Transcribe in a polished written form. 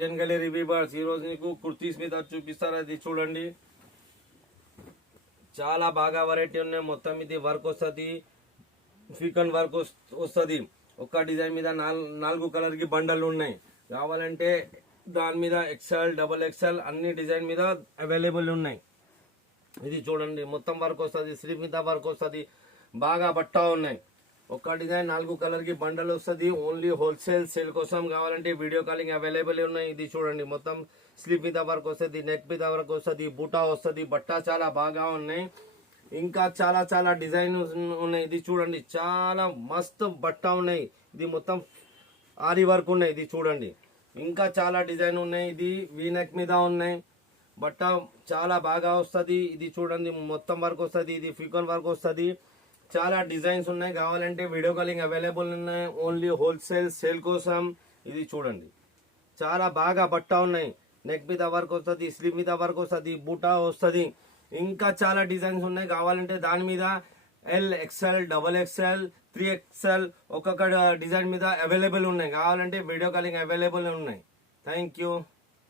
జనగలి reviewers ఈ రోజు నీకు కుర్తీస్ మీద చూపిస్తారు. అది చూడండి, చాలా బాగా వెరైటీ ఉన్నాయి. మొత్తం ఇది వర్క్ వస్తుంది, ఫికన్ వర్క్ వస్తుంది. ఒక డిజైన్ మీద నాలుగు కలర్ కి బండలు ఉన్నాయి. కావాలంటే దాని మీద ఎక్సెల్, డబుల్ ఎక్సెల్ అన్ని డిజైన్ మీద అవైలబుల్ ఉన్నాయి. ఇది చూడండి, మొత్తం వర్క్ వస్తుంది, స్లీవ్ మీద వర్క్ వస్తుంది, బాగా బట్ట ఉన్నాయి. ఒక డిజైన్ నాలుగు కలర్ కి బండల్ వస్తుంది. ఓన్లీ హోల్సేల్ సేల్ కోసం కావాలంటే వీడియో కాలింగ్ అవైలబుల్ ఉన్నాయి. ఇది చూడండి, మొత్తం స్లీవ్ మీద వర్క్ వస్తుంది, నెక్ మీద వర్క్ వస్తుంది, బూటా వస్తుంది. బట్ట చాలా బాగా ఉన్నాయి. ఇంకా చాలా చాలా డిజైన్ ఉన్నాయి. ఇది చూడండి, చాలా మస్తు బట్ట ఉన్నాయి. ఇది మొత్తం ఆరి వర్క్ ఉన్నాయి. ఇది చూడండి, ఇంకా చాలా డిజైన్ ఉన్నాయి. ఇది వీ నెక్ మీద ఉన్నాయి. బట్ట చాలా బాగా వస్తుంది. ఇది చూడండి, మొత్తం వర్క్ వస్తుంది. ఇది ఫికన్ వర్క్ వస్తుంది. చాలా డిజైన్స్ ఉన్నాయి. కావాలంటే వీడియో కాలింగ్ అవైలబుల్ ఉన్నాయి. ఓన్లీ హోల్సేల్ సేల్ కోసం. ఇది చూడండి, చాలా బాగా బట్ట ఉన్నాయి. నెక్ మీద వర్క్ వస్తుంది, స్లీవ్ మీద వర్క్ వస్తుంది, బూటా వస్తుంది. ఇంకా చాలా డిజైన్స్ ఉన్నాయి. కావాలంటే దాని మీద L, XL, double XL, 3XL ఒక్కొక్క డిజైన్ మీద అవైలబుల్ ఉన్నాయి. కావాలంటే వీడియో కాలింగ్ అవైలబుల్ ఉన్నాయి. Thank you.